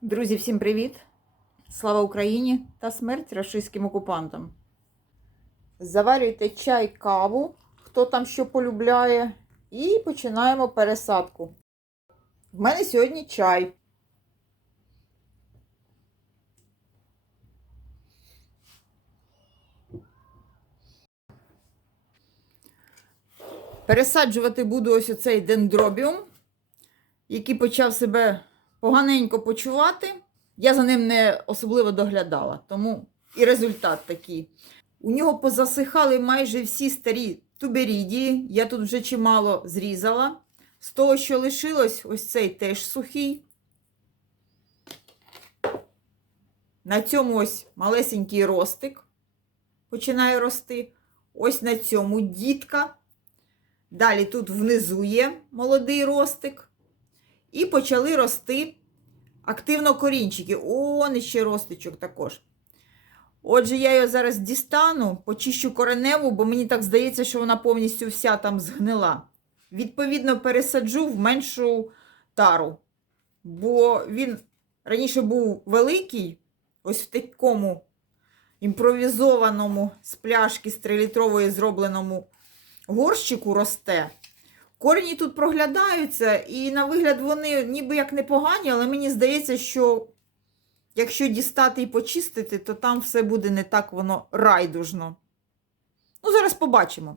Друзі, всім привіт! Слава Україні та смерть рашистським окупантам. Заварюйте чай, каву, хто там що полюбляє, і починаємо пересадку. В мене сьогодні чай. Пересаджувати буду ось оцей дендробіум, який почав себе поганенько почувати. Я за ним не особливо доглядала, тому і результат такий. У нього позасихали майже всі старі туберідії. Я тут вже чимало зрізала. З того, що лишилось, ось цей теж сухий. На цьому ось малесенький ростик починає рости. Ось на цьому дітка. Далі тут внизу є молодий ростик. І почали рости активно корінчики. О, ще ростичок також. Отже, я його зараз дістану, почищу кореневу, бо мені так здається, що вона повністю вся там згнила. Відповідно, пересаджу в меншу тару. Бо він раніше був великий, ось в такому імпровізованому з пляшки з 3-літрової зробленому горщику росте. Корені тут проглядаються, і на вигляд вони ніби як непогані, але мені здається, що якщо дістати і почистити, то там все буде не так воно райдужно. Ну, зараз побачимо.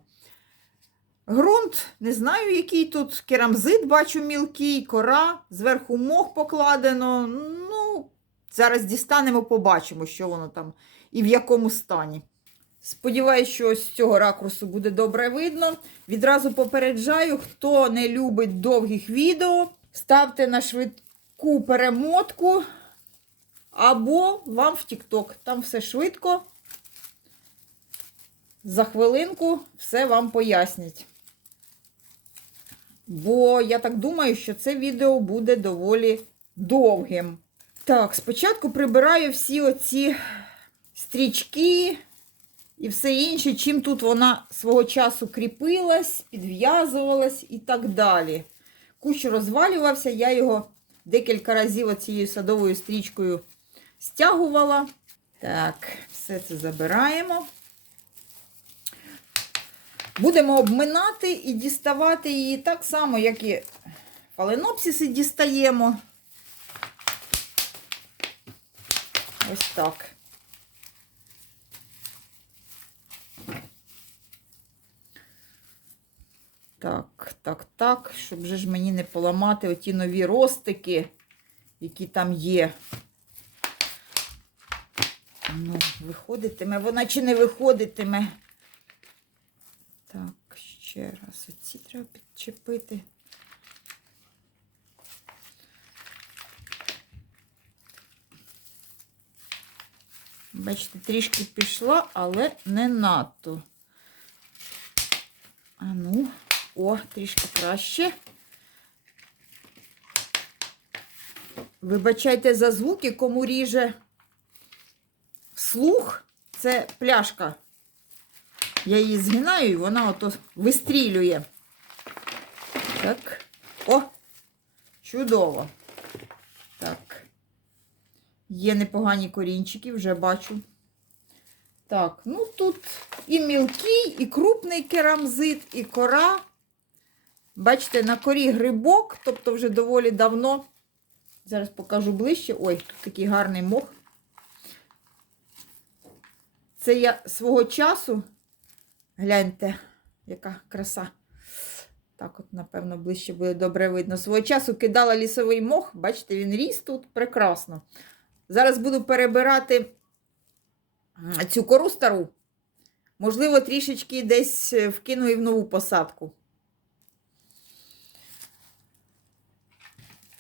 Грунт, не знаю, який тут керамзит, бачу мілкий, кора, зверху мох покладено. Ну, зараз дістанемо, побачимо, що воно там і в якому стані. Сподіваюсь, що з цього ракурсу буде добре видно. Відразу попереджаю, хто не любить довгих відео, ставте на швидку перемотку або вам в TikTok. Там все швидко. За хвилинку все вам пояснять. Бо я так думаю, що це відео буде доволі довгим. Так, спочатку прибираю всі оці стрічки і все інше, чим тут вона свого часу кріпилась, підв'язувалась і так далі. Кущ розвалювався, я його декілька разів оцією садовою стрічкою стягувала. Так, все це забираємо. Будемо обминати і діставати її так само, як і фаленопсиси дістаємо. Ось так. Так, так, так, щоб же ж мені не поламати оті нові ростики, які там є. Ну, виходитиме, вона чи не виходитиме. Так, ще раз оці треба підчепити. Бачите, трішки пішла, але не надто. А ну, о, трішки краще. Вибачайте за звуки, кому ріже слух, це пляшка. Я її згинаю і вона ото вистрілює. Так. О! Чудово. Так. Є непогані корінчики, вже бачу. Так, ну тут і мілкий, і крупний керамзит, і кора. Бачите, на корі грибок, тобто вже доволі давно. Зараз покажу ближче. Ой, тут такий гарний мох. Це я свого часу, гляньте, яка краса. Так, от, напевно, ближче буде добре видно. Свого часу кидала лісовий мох, бачите, він ріс тут прекрасно. Зараз буду перебирати цю кору стару. Можливо, трішечки десь вкину і в нову посадку.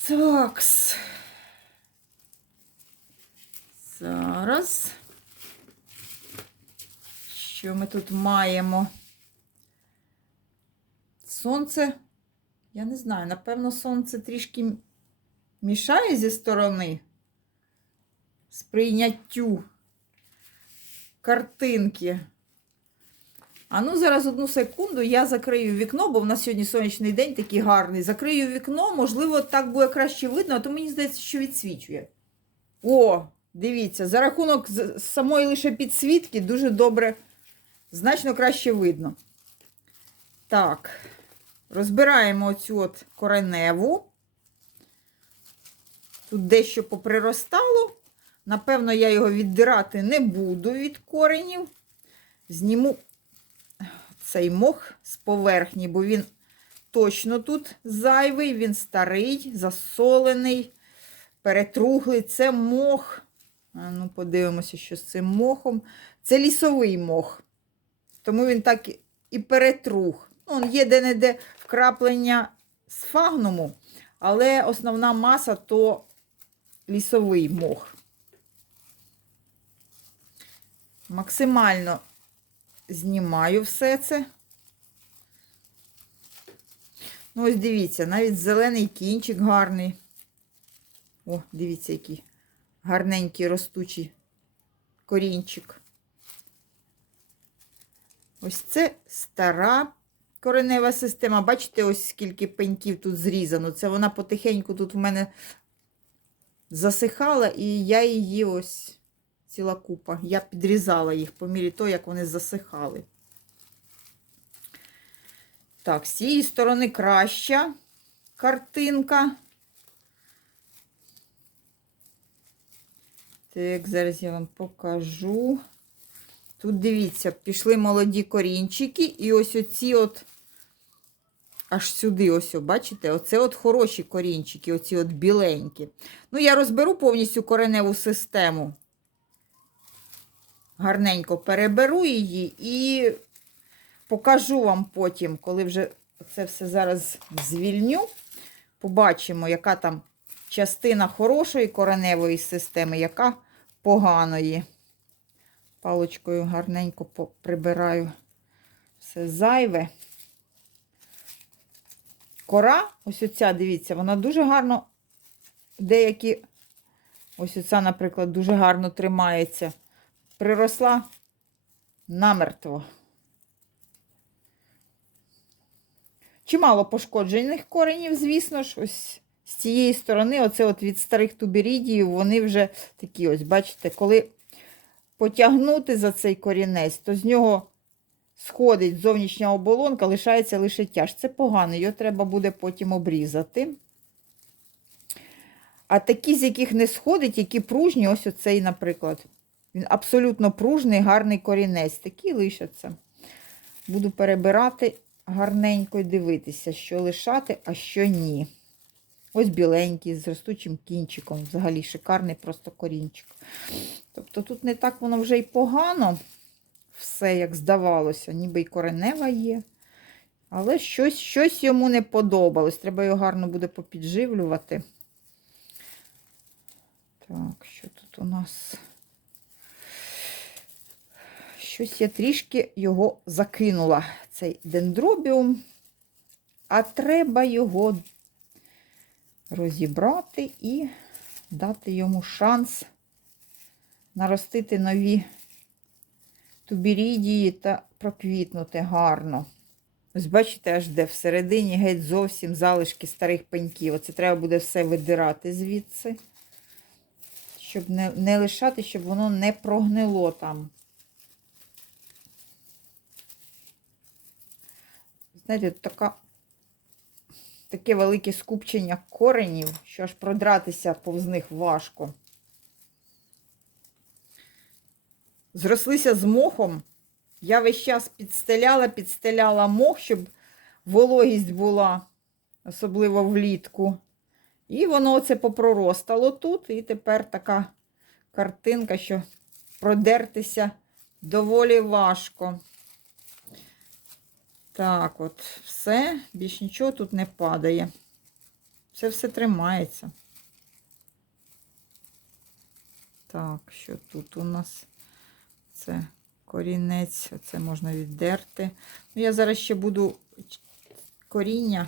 Такс. Зараз. Що ми тут маємо? Сонце, я не знаю, напевно, сонце трішки мішає зі сторони сприйняттю картинки. А ну зараз одну секунду я закрию вікно, бо в нас сьогодні сонячний день такий гарний. Закрию вікно, можливо, так буде краще видно, а то мені здається, що відсвічує. О, дивіться, за рахунок самої лише підсвітки дуже добре, значно краще видно. Так, розбираємо оцю от кореневу. Тут дещо поприростало. Напевно, я його віддирати не буду від коренів. Зніму цей мох з поверхні, бо він точно тут зайвий, він старий, засолений, перетруглий. Це мох. А ну, подивимося, що з цим мохом. Це лісовий мох. Тому він так і- перетруг. Ну, є де-не-де вкраплення сфагнуму, але основна маса то лісовий мох. Максимально знімаю все це. Ну, ось дивіться, навіть зелений кінчик гарний. О, дивіться, який гарненький ростучий корінчик. Ось це стара коренева система. Бачите, ось скільки пеньків тут зрізано. Це вона потихеньку тут в мене засихала, і я її ось ціла купа. Я підрізала їх по мірі того, як вони засихали. Так, з цієї сторони краща картинка. Так, зараз я вам покажу. Тут дивіться, пішли молоді корінчики, і ось оці от аж сюди, ось, бачите, оце от хороші корінчики, оці от біленькі. Ну, я розберу повністю кореневу систему. Гарненько переберу її і покажу вам потім, коли вже це все зараз звільню. Побачимо, яка там частина хорошої кореневої системи, яка поганої. Палочкою гарненько прибираю все зайве. Кора, ось оця, дивіться, вона дуже гарно, деякі, ось оця, наприклад, дуже гарно тримається. Приросла намертво. Чимало пошкоджених коренів, звісно ж, ось з цієї сторони, оце от від старих туберідіїв, вони вже такі ось, бачите, коли потягнути за цей корінець, то з нього сходить зовнішня оболонка, лишається лише тяж. Це погано, його треба буде потім обрізати. А такі, з яких не сходить, які пружні, ось оцей, наприклад. Він абсолютно пружний, гарний корінець. Такі лишаться. Буду перебирати гарненько і дивитися, що лишати, а що ні. Ось біленький, з ростучим кінчиком. Взагалі шикарний просто корінчик. Тобто тут не так воно вже й погано. Все, як здавалося, ніби й коренева є. Але щось, щось йому не подобалось. Треба його гарно буде попідживлювати. Так, що тут у нас? Щось я трішки його закинула, цей дендробіум. А треба його розібрати і дати йому шанс наростити нові тубірідії та проквітнути гарно. Ось бачите, аж де всередині геть зовсім залишки старих пеньків. Оце треба буде все видирати звідси, щоб не, не лишати, щоб воно не прогнило там. Знаєте, така, таке велике скупчення коренів, що аж продратися повз них важко. Зрослися з мохом. Я весь час підстеляла, підстеляла мох, щоб вологість була, особливо влітку. І воно оце попроростало тут. І тепер така картинка, що продертися доволі важко. Так, от, все, більш нічого тут не падає. Все все тримається. Так, що тут у нас? Це корінець, це можна віддерти. Ну, я зараз ще буду коріння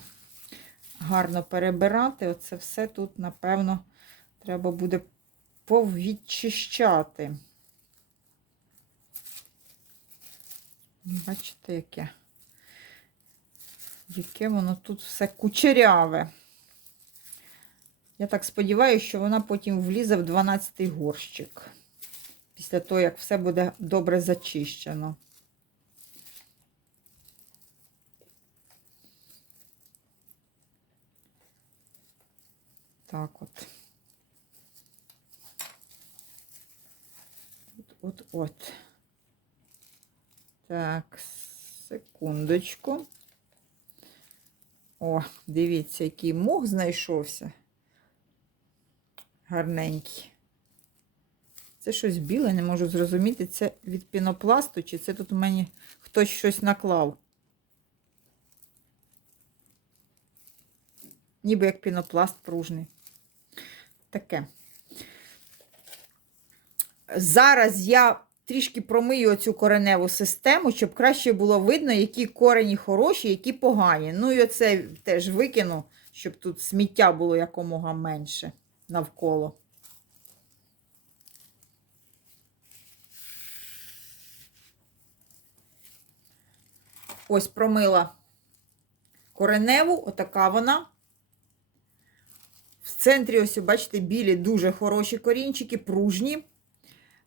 гарно перебирати. Оце все тут, напевно, треба буде повідчищати. Бачите, яке? Яке воно тут все кучеряве. Я так сподіваюся, що вона потім влізе в 12-й горщик. Після того, як все буде добре зачищено. Так от. От, от, от. Так, секундочку. О, дивіться, який мох знайшовся. Гарненький. Це щось біле, не можу зрозуміти, це від пінопласту, чи це тут у мене хтось щось наклав. Ніби як пінопласт пружний. Таке. Зараз я трішки промию цю кореневу систему, щоб краще було видно, які корені хороші, які погані. Ну і оце теж викину, щоб тут сміття було якомога менше навколо. Ось промила кореневу, отака вона. В центрі, ось, бачите, білі дуже хороші корінчики, пружні.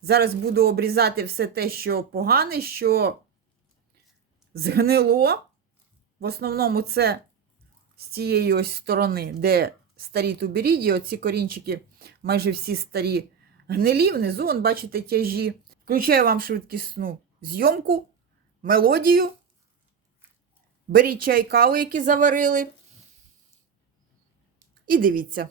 Зараз буду обрізати все те, що погане, що згнило. В основному це з цієї ось сторони, де старі туберідії, оці корінчики майже всі старі гнилі. Внизу, вон, бачите, тяжі. Включаю вам швидкісну зйомку, мелодію. Беріть чай каву, які заварили. І дивіться.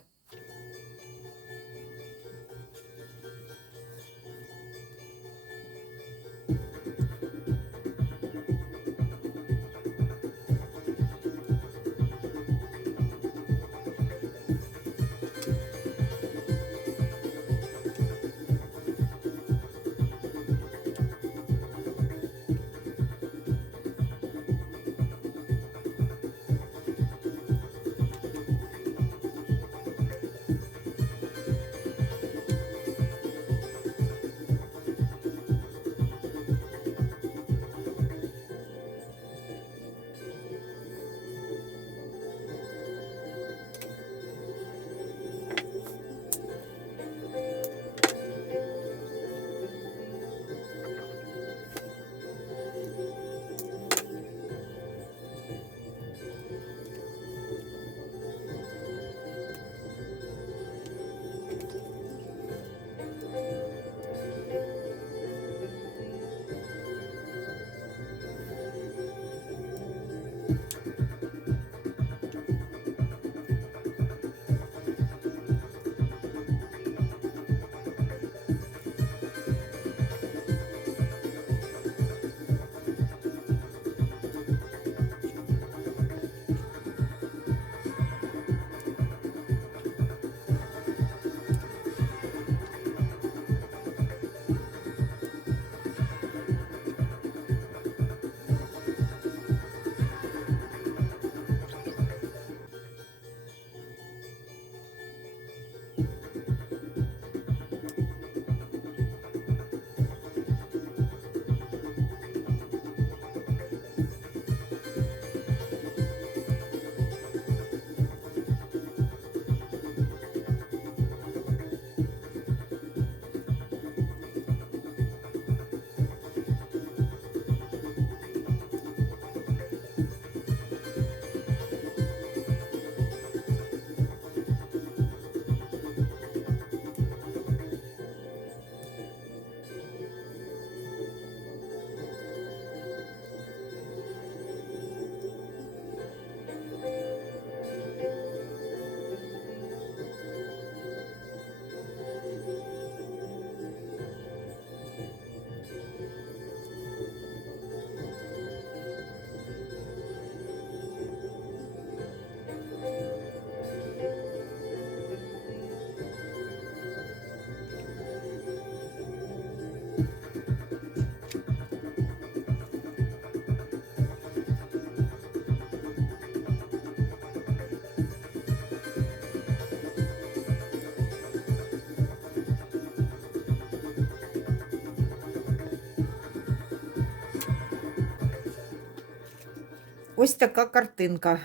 Така картинка.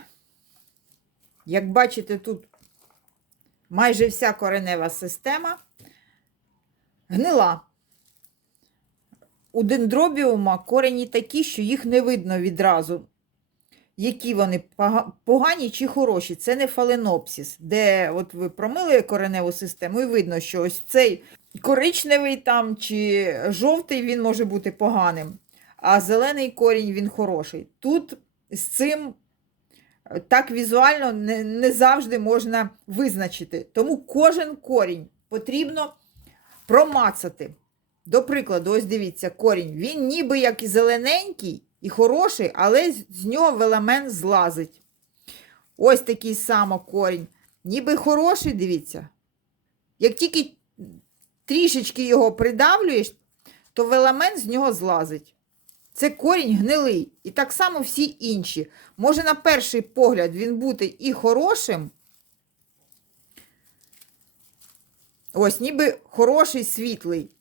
Як бачите, тут майже вся коренева система гнила. У дендробіума корені такі, що їх не видно відразу, які вони погані чи хороші. Це не фаленопсис, де от ви промили кореневу систему, і видно, що ось цей коричневий там чи жовтий він може бути поганим, а зелений корінь він хороший. Тут з цим е, так візуально не, не завжди можна визначити. Тому кожен корінь потрібно промацати. До прикладу, ось дивіться, корінь. Він ніби як і зелененький, і хороший, але з- нього велемент злазить. Ось такий само корінь. Ніби хороший, дивіться. Як тільки трішечки його придавлюєш, то велемент з нього злазить. Це корінь гнилий. І так само всі інші. Може, на перший погляд він бути і хорошим. Ось, ніби хороший, світлий.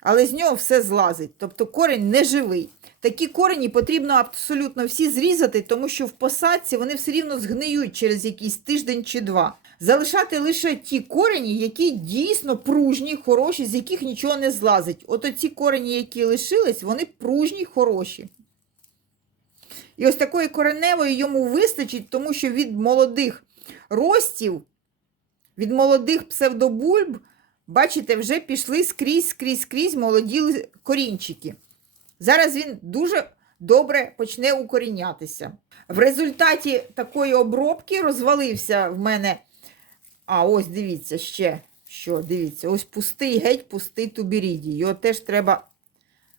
Але з нього все злазить. Тобто корінь не живий. Такі корені потрібно абсолютно всі зрізати, тому що в посадці вони все рівно згниють через якийсь тиждень чи два. Залишати лише ті корені, які дійсно пружні, хороші, з яких нічого не злазить. От оці корені, які лишились, вони пружні, хороші. І ось такої кореневої йому вистачить, тому що від молодих ростів, від молодих псевдобульб, бачите, вже пішли скрізь, скрізь, скрізь молоді корінчики. Зараз він дуже добре почне укорінятися. В результаті такої обробки розвалився в мене. А, ось дивіться ще. Що, дивіться, ось пустий, геть пустий тубірідій. Його теж треба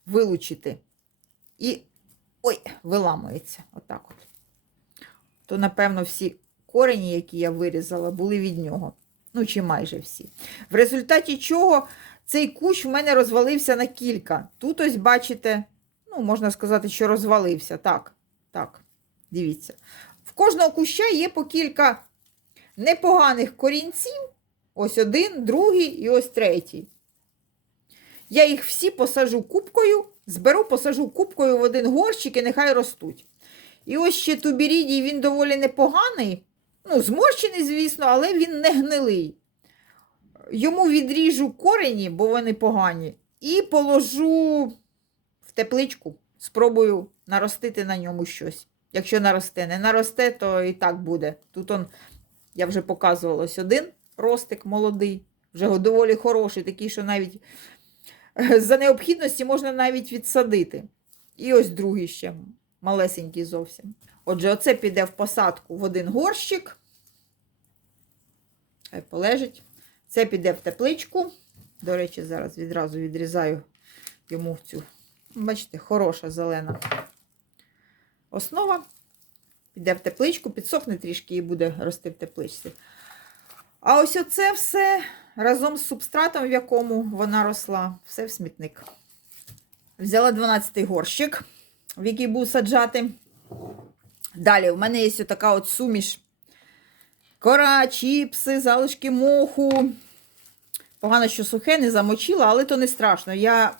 вилучити. І. Ой, виламується. Отак от. То, напевно, всі корені, які я вирізала, були від нього. Ну, чи майже всі. В результаті чого цей кущ в мене розвалився на кілька. Тут ось бачите, ну, можна сказати, що розвалився. Так, так, дивіться. В кожного куща є по кілька непоганих корінців. Ось один, другий і ось третій. Я їх всі посажу кубкою, зберу, посажу кубкою в один горщик і нехай ростуть. І ось ще тубірідій, він доволі непоганий. Ну, зморщений, звісно, але він не гнилий. Йому відріжу корені, бо вони погані, і положу в тепличку. Спробую наростити на ньому щось. Якщо наросте, не наросте, то і так буде. Тут он, я вже показувала ось один ростик молодий, вже доволі хороший, такий, що навіть е, за необхідності можна навіть відсадити. І ось другий ще малесенький зовсім. Отже, оце піде в посадку в один горщик. Хай полежить. Це піде в тепличку. До речі, зараз відразу відрізаю йому цю. Бачите, хороша зелена основа. Піде в тепличку, підсохне трішки і буде рости в тепличці. А ось оце все разом з субстратом, в якому вона росла, все в смітник. Взяла 12-й горщик, в який буду саджати. Далі, в мене є ось така от суміш. Кора, чіпси, залишки моху. Погано, що сухе, не замочила, але то не страшно. Я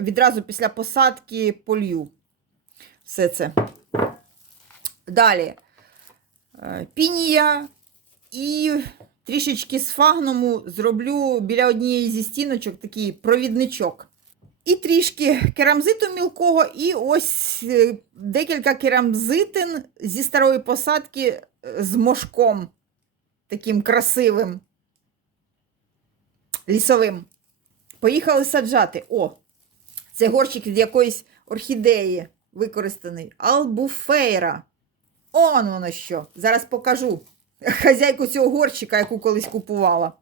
відразу після посадки полью все це. Далі. е, Пінія і трішечки з фагному зроблю біля однієї зі стіночок такий провідничок. І трішки керамзиту мілкого, і ось е, декілька керамзитин зі старої посадки е, з мошком таким красивим, лісовим. Поїхали саджати. О, це горщик від якоїсь орхідеї використаний. Албуфейра. Он воно що. Зараз покажу хазяйку цього горщика, яку колись купувала.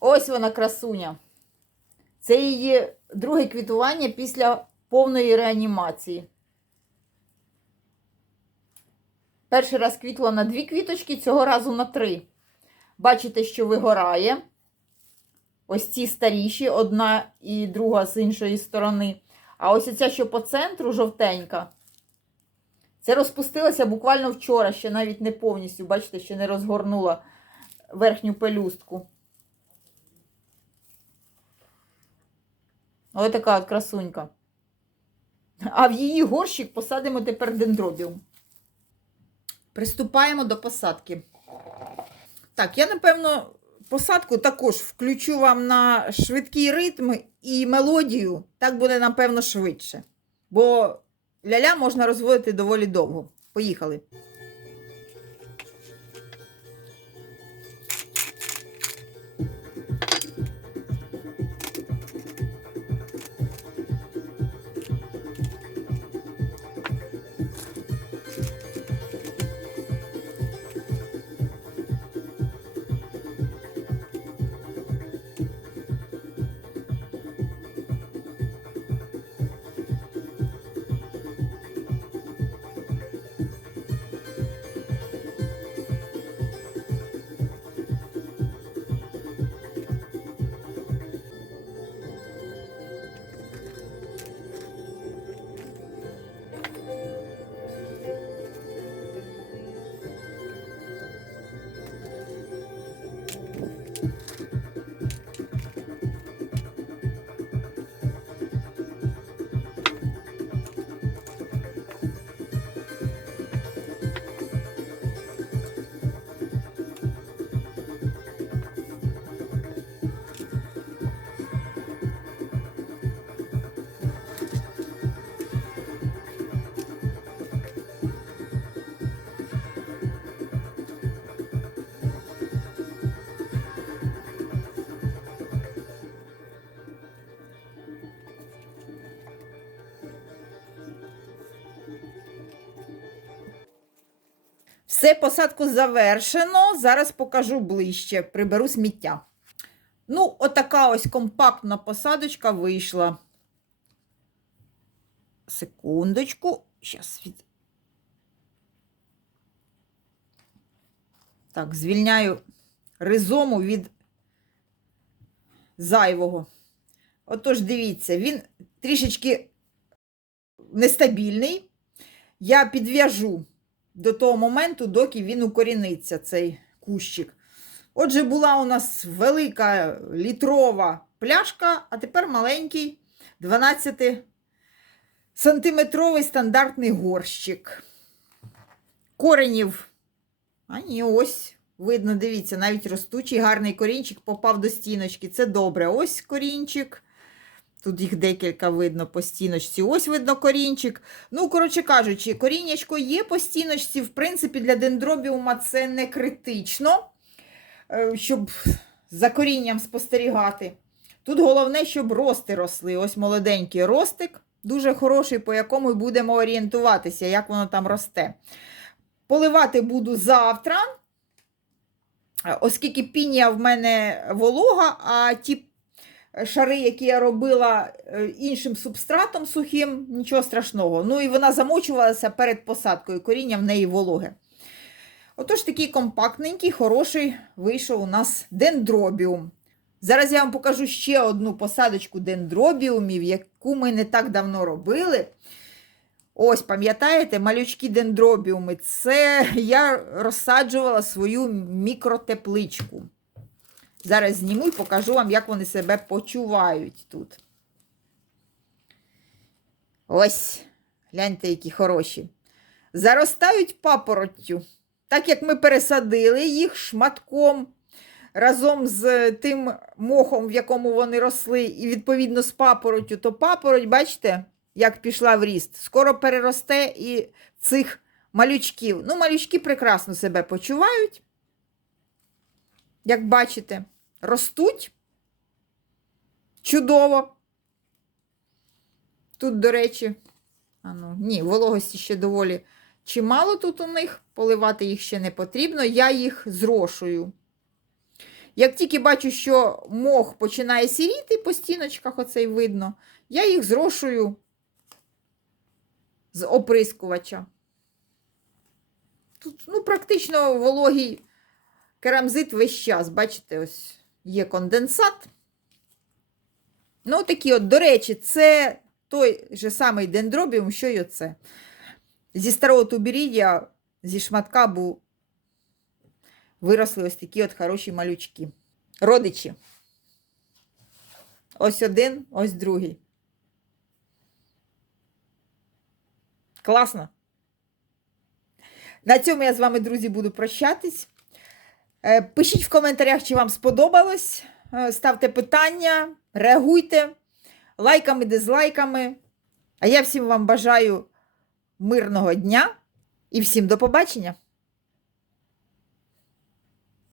Ось вона красуня. Це її друге квітування після повної реанімації. Перший раз квітла на дві квіточки, цього разу на три. Бачите, що вигорає. Ось ці старіші, одна і друга з іншої сторони. А ось ця, що по центру, жовтенька. Це розпустилося буквально вчора, ще навіть не повністю. Бачите, ще не розгорнула верхню пелюстку. Ось така от красунька. А в її горщик посадимо тепер дендробіум. Приступаємо до посадки. Так, я, напевно, посадку також включу вам на швидкий ритм і мелодію. Так буде, напевно, швидше. Бо ляля можна розводити доволі довго. Поїхали. Все, посадку завершено. Зараз покажу ближче, приберу сміття. Ну, отака ось компактна посадочка вийшла. Секундочку. Щас від... Так, звільняю ризому від зайвого. Отож, дивіться, він трішечки нестабільний. Я підв'яжу до того моменту, доки він укоріниться, цей кущик. Отже, була у нас велика літрова пляшка, а тепер маленький 12 сантиметровий стандартний горщик. Коренів, а ні, ось, видно, дивіться, навіть ростучий гарний корінчик попав до стіночки. Це добре. Ось корінчик. Тут їх декілька видно по стіночці. Ось видно корінчик. Ну, коротше кажучи, коріннячко є по стіночці. В принципі, для дендробіума це не критично, е, щоб за корінням спостерігати. Тут головне, щоб рости росли. Ось молоденький ростик, дуже хороший, по якому будемо орієнтуватися, як воно там росте. Поливати буду завтра, оскільки пінія в мене волога, а ті шари, які я робила е, іншим субстратом сухим, нічого страшного. Ну і вона замочувалася перед посадкою, коріння в неї вологе. Отож, такий компактненький, хороший вийшов у нас дендробіум. Зараз я вам покажу ще одну посадочку дендробіумів, яку ми не так давно робили. Ось, пам'ятаєте, малючки дендробіуми. Це я розсаджувала свою мікротепличку. Зараз зніму і покажу вам, як вони себе почувають тут. Ось, гляньте, які хороші. Заростають папороттю. Так як ми пересадили їх шматком разом з тим мохом, в якому вони росли, і відповідно з папороттю, то папороть, бачите, як пішла в ріст, скоро переросте і цих малючків. Ну, малючки прекрасно себе почувають як бачите, ростуть чудово. Тут, до речі, а ну, ні, вологості ще доволі чимало тут у них, поливати їх ще не потрібно, я їх зрошую. Як тільки бачу, що мох починає сіріти по стіночках, оцей видно, я їх зрошую з оприскувача. Тут, ну, практично вологий керамзит весь час, бачите, ось є конденсат. Ну, такі от, до речі, це той же самий дендробіум, що й оце. Зі старого тубірідія, зі шматка був виросли ось такі от хороші малючки. Родичі. Ось один, ось другий. Класно. На цьому я з вами, друзі, буду прощатись. Е, Пишіть в коментарях, чи вам сподобалось. Е, Ставте питання, реагуйте лайками, дизлайками. А я всім вам бажаю мирного дня і всім до побачення!